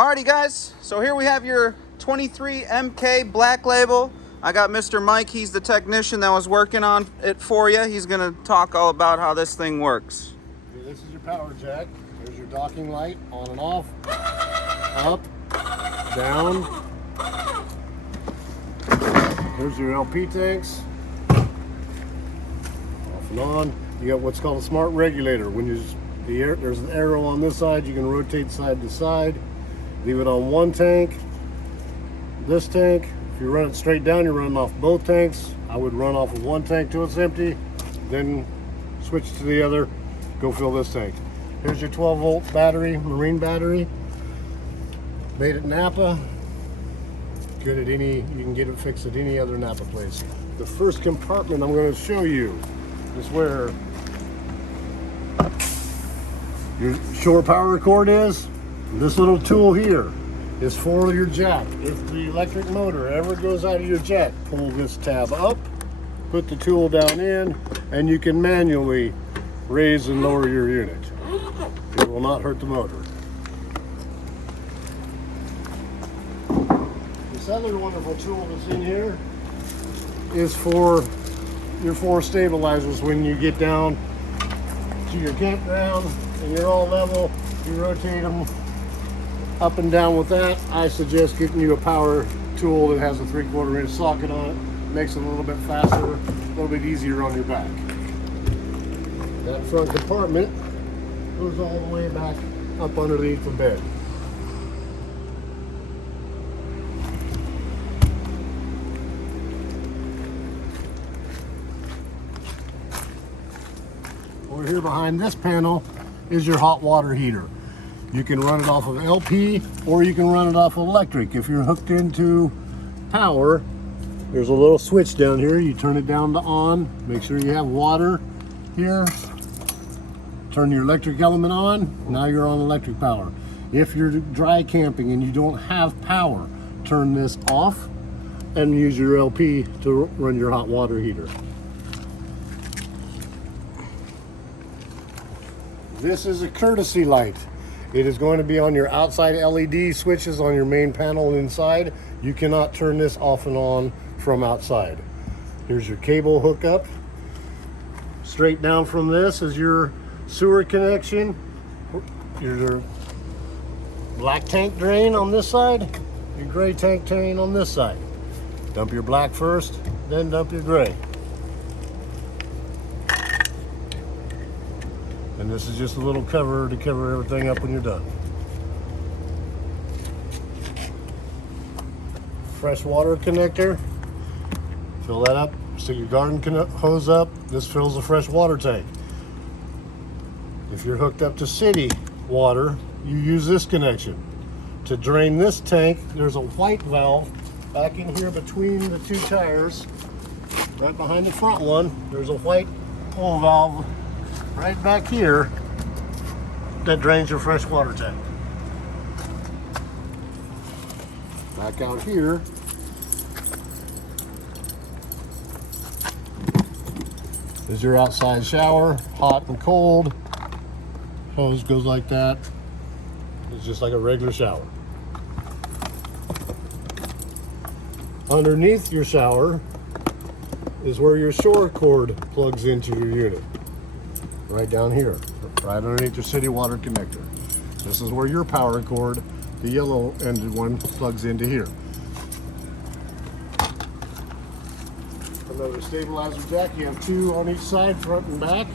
Alrighty guys, so here we have your 23 MK Black Label. I got Mr. Mike, he's the technician that was working on it for you. He's gonna talk all about how this thing works. Okay, this is your power jack. There's your docking light, on and off, up, down. There's your LP tanks, off and on. You got what's called a smart regulator. When there's an arrow on this side, you can rotate side to side. Leave it on one tank, this tank. If you run it straight down, you're running off both tanks. I would run off of one tank till it's empty, then switch to the other, go fill this tank. Here's your 12-volt battery, marine battery. Made at Napa. Good at you can get it fixed at any other Napa place. The first compartment I'm going to show you is where your shore power cord is. This little tool here is for your jack. If the electric motor ever goes out of your jack, pull this tab up, put the tool down in, and you can manually raise and lower your unit. It will not hurt the motor. This other wonderful tool that's in here is for your 4 stabilizers. When you get down to your campground and you're all level, you rotate them up and down with that. I suggest getting you a power tool that has a 3/4 inch socket on it. Makes it a little bit faster, a little bit easier on your back. That front compartment goes all the way back up underneath the bed. Over here behind this panel is your hot water heater. You can run it off of LP or you can run it off of electric. If you're hooked into power, there's a little switch down here. You turn it down to on. Make sure you have water here. Turn your electric element on. Now you're on electric power. If you're dry camping and you don't have power, turn this off and use your LP to run your hot water heater. This is a courtesy light. It is going to be on your outside LED switches on your main panel inside. You cannot turn this off and on from outside. Here's your cable hookup. Straight down from this is your sewer connection. Your black tank drain on this side, your gray tank drain on this side. Dump your black first, then dump your gray. And this is just a little cover to cover everything up when you're done. Fresh water connector. Fill that up, stick your garden hose up. This fills a fresh water tank. If you're hooked up to city water, you use this connection. To drain this tank, there's a white valve back in here between the 2 tires. Right behind the front one, there's a white pull valve right back here that drains your fresh water tank. Back out here is your outside shower, hot and cold. Hose goes like that. It's just like a regular shower. Underneath your shower is where your shore cord plugs into your unit. Right down here, right underneath your city water connector. This is where your power cord, the yellow ended one, plugs into here. Another stabilizer jack. You have 2 on each side, front and back.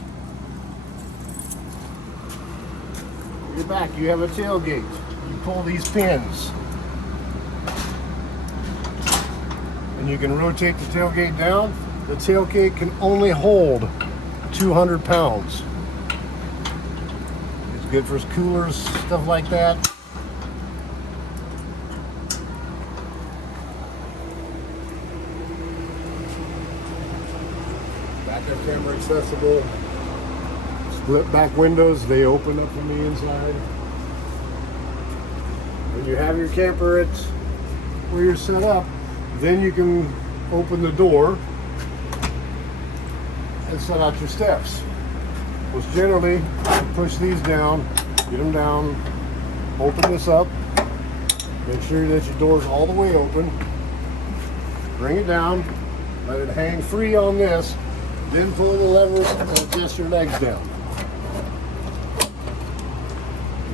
Your back, you have a tailgate. You pull these pins and you can rotate the tailgate down. The tailgate can only hold 200 pounds. It's good for coolers, stuff like that. Backup camera accessible. Split back windows, they open up from the inside. When you have your camper at where you're set up, then you can open the door and set out your steps. Which generally, push these down, get them down, open this up, Make sure that your door's all the way open. Bring it down. Let it hang free on this. Then pull the levers and adjust your legs down.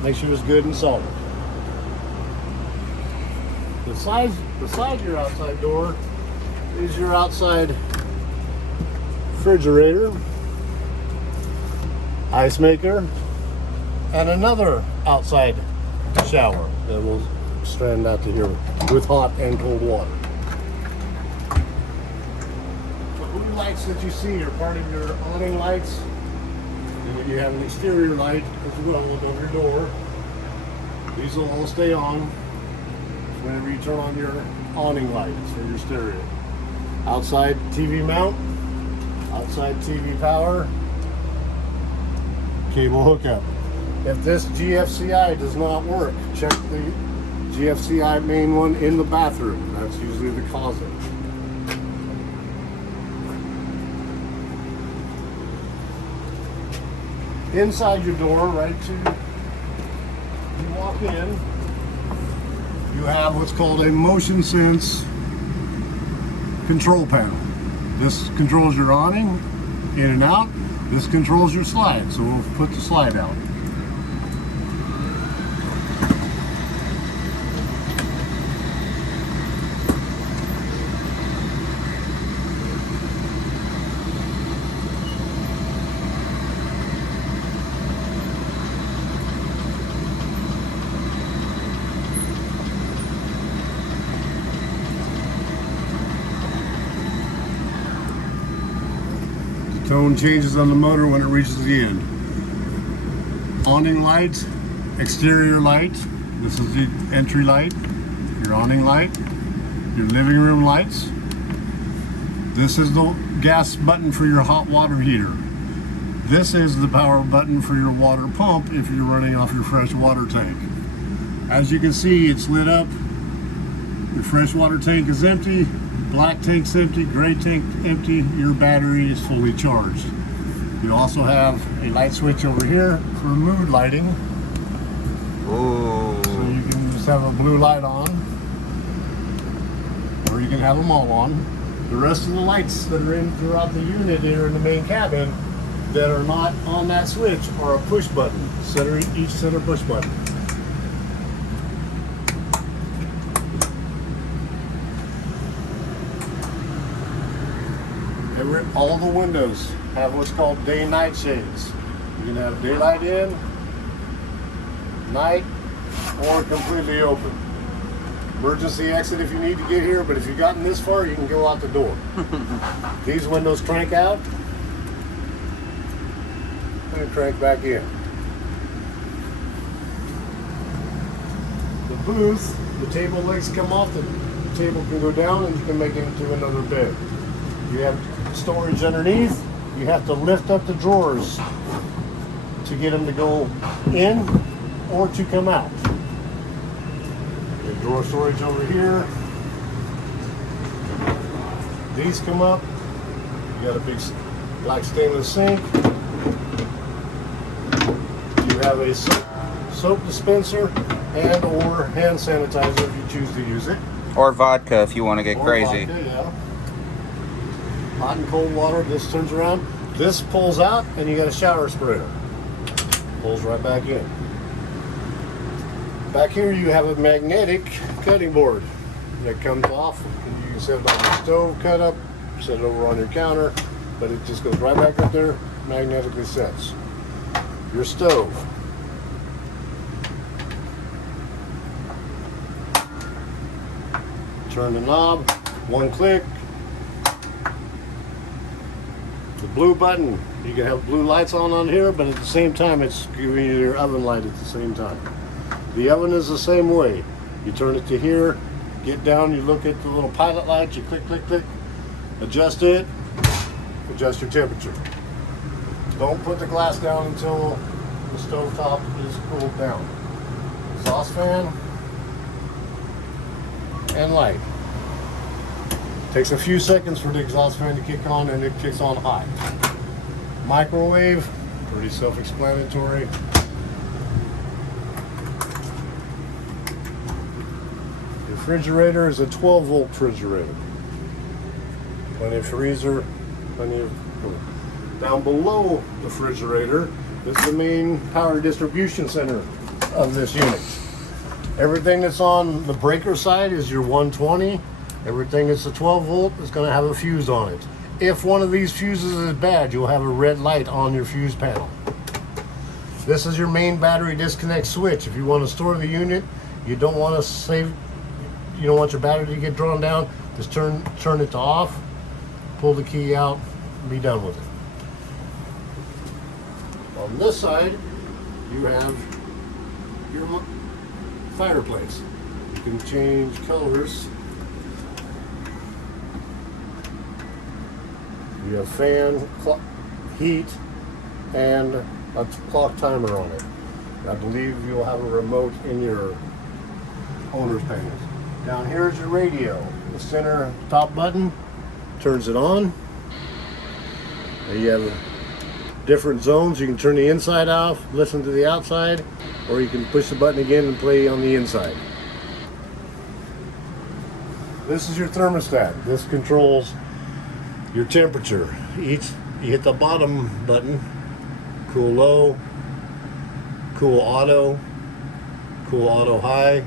Make sure it's good and solid. Beside your outside door is your outside refrigerator, ice maker, and another outside shower that will strand out to here with hot and cold water. The blue lights that you see are part of your awning lights, and then you have an exterior light as well above your door. These will all stay on whenever you turn on your awning lights for your stereo. Outside TV mount, outside TV power, cable hookup. If this GFCI does not work, check the GFCI main one in the bathroom. That's usually the closet. Inside your door, right to you walk in, you have what's called a motion sense control panel. This controls your awning in and out. This controls your slide, so we'll put the slide out. Tone changes on the motor when it reaches the end. Awning light, exterior light. This is the entry light, your awning light, your living room lights. This is the gas button for your hot water heater. This is the power button for your water pump if you're running off your fresh water tank. As you can see, it's lit up. Your fresh water tank is empty. Black tank's empty, gray tank empty, your battery is fully charged. You also have a light switch over here for mood lighting. Ooh. So you can just have a blue light on, or you can have them all on. The rest of the lights that are in throughout the unit here in the main cabin that are not on that switch are a push button, each center push button. All the windows have what's called day-night shades. You can have daylight in, night, or completely open. Emergency exit if you need to get here, but if you've gotten this far, you can go out the door. These windows crank out and crank back in. The booth, the table legs come off, the table can go down and you can make it into another bed. You have storage underneath. You have to lift up the drawers to get them to go in or to come out. The drawer storage over here. These come up. You got a big black stainless sink. You have a soap dispenser and or hand sanitizer if you choose to use it. Or vodka if you want to get Or crazy. vodka, yeah. Hot and cold water, this turns around. This pulls out and you got a shower sprayer. Pulls right back in. Back here you have a magnetic cutting board that comes off. And you can set it on your stove cut up, set it over on your counter, but it just goes right back up there, magnetically sets. Your stove. Turn the knob, one click. The blue button, you can have blue lights on here, but at the same time it's giving you your oven light at the same time. The oven is the same way. You turn it to here, get down, you look at the little pilot light, you click, click, click, adjust it, adjust your temperature. Don't put the glass down until the stove top is cooled down. Exhaust fan and light. Takes a few seconds for the exhaust fan to kick on, and it kicks on hot. Microwave, pretty self-explanatory. Refrigerator is a 12 volt refrigerator. Plenty of freezer, plenty of food. Down below the refrigerator is the main power distribution center of this unit. Everything that's on the breaker side is your 120. Everything that's a 12 volt is going to have a fuse on it. If one of these fuses is bad, you'll have a red light on your fuse panel. This is your main battery disconnect switch. If you want to store the unit, you don't want to save, you don't want your battery to get drawn down, just turn it to off, pull the key out, and be done with it. On this side, you have your fireplace. You can change colors. You have fan, heat, and a clock timer on it. I believe you'll have a remote in your owner's panels. Down here is your radio. The center top button turns it on. And you have different zones. You can turn the inside off, listen to the outside, or you can push the button again and play on the inside. This is your thermostat. This controls your temperature. You hit the bottom button, cool low, cool auto high,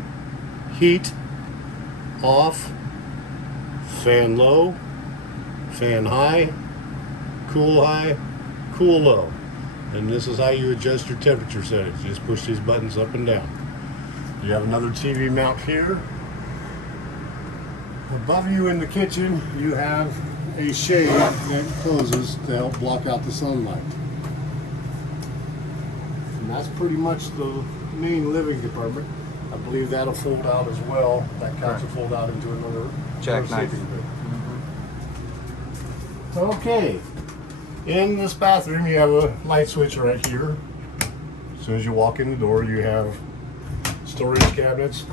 heat off, fan low, fan high, cool low. And this is how you adjust your temperature settings. You just push these buttons up and down. You have another TV mount here. Above you in the kitchen, you have a shade that closes to help block out the sunlight. And that's pretty much the main living compartment. I believe that'll fold out as well. That couch will fold out into another Jackknife. Okay. In this bathroom, you have a light switch right here. As soon as you walk in the door, you have storage cabinets.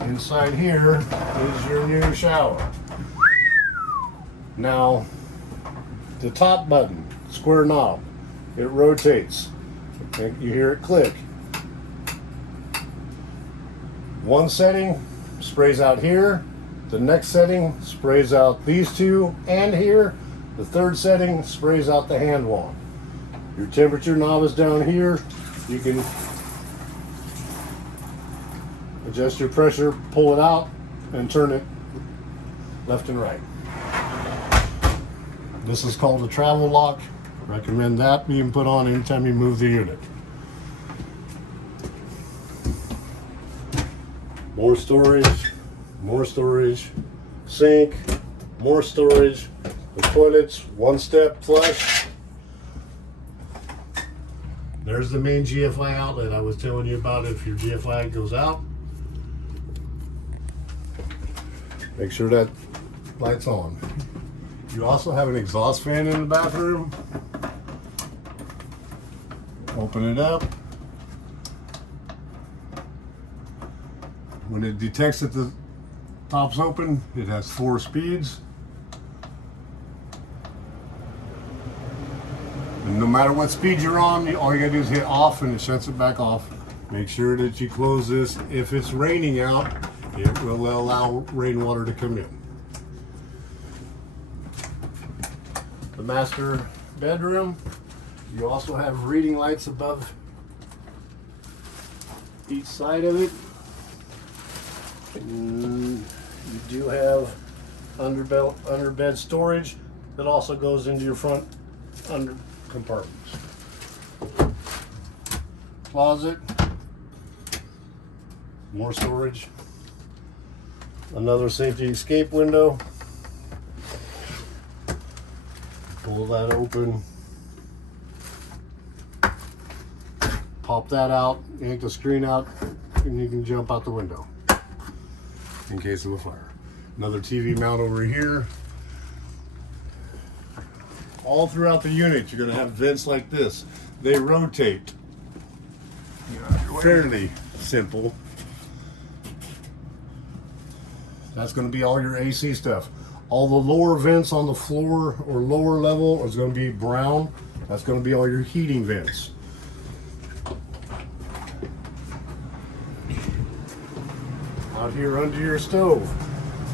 Inside here is your new shower. Now, the top button, square knob, it rotates. And you hear it click. One setting sprays out here. The next setting sprays out these two and here. The third setting sprays out the hand wand. Your temperature knob is down here. You can adjust your pressure, pull it out, and turn it left and right. This is called a travel lock. Recommend that being put on anytime you move the unit. More storage, sink, more storage. The toilet's one step flush. There's the main GFI outlet I was telling you about. If your GFI goes out, make sure that light's on. You also have an exhaust fan in the bathroom. Open it up. When it detects that the top's open, it has 4 speeds. And no matter what speed you're on, all you gotta do is hit off and it shuts it back off. Make sure that you close this. If it's raining out, it will allow rainwater to come in. The master bedroom, you also have reading lights above each side of it. And you do have under bed storage that also goes into your front under compartments. Closet, more storage, another safety escape window. Pull that open, pop that out, yank the screen out, and you can jump out the window in case of a fire. Another TV mount over here. All throughout the unit, you're going to have vents like this. They rotate. Fairly simple. That's going to be all your AC stuff. All the lower vents on the floor or lower level is going to be brown. That's going to be all your heating vents. out here under your stove.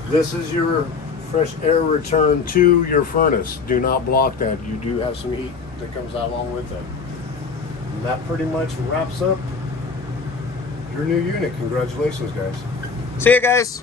This is your fresh air return to your furnace. Do not block that. You do have some heat that comes out along with it. And that pretty much wraps up your new unit. Congratulations, guys. See you guys.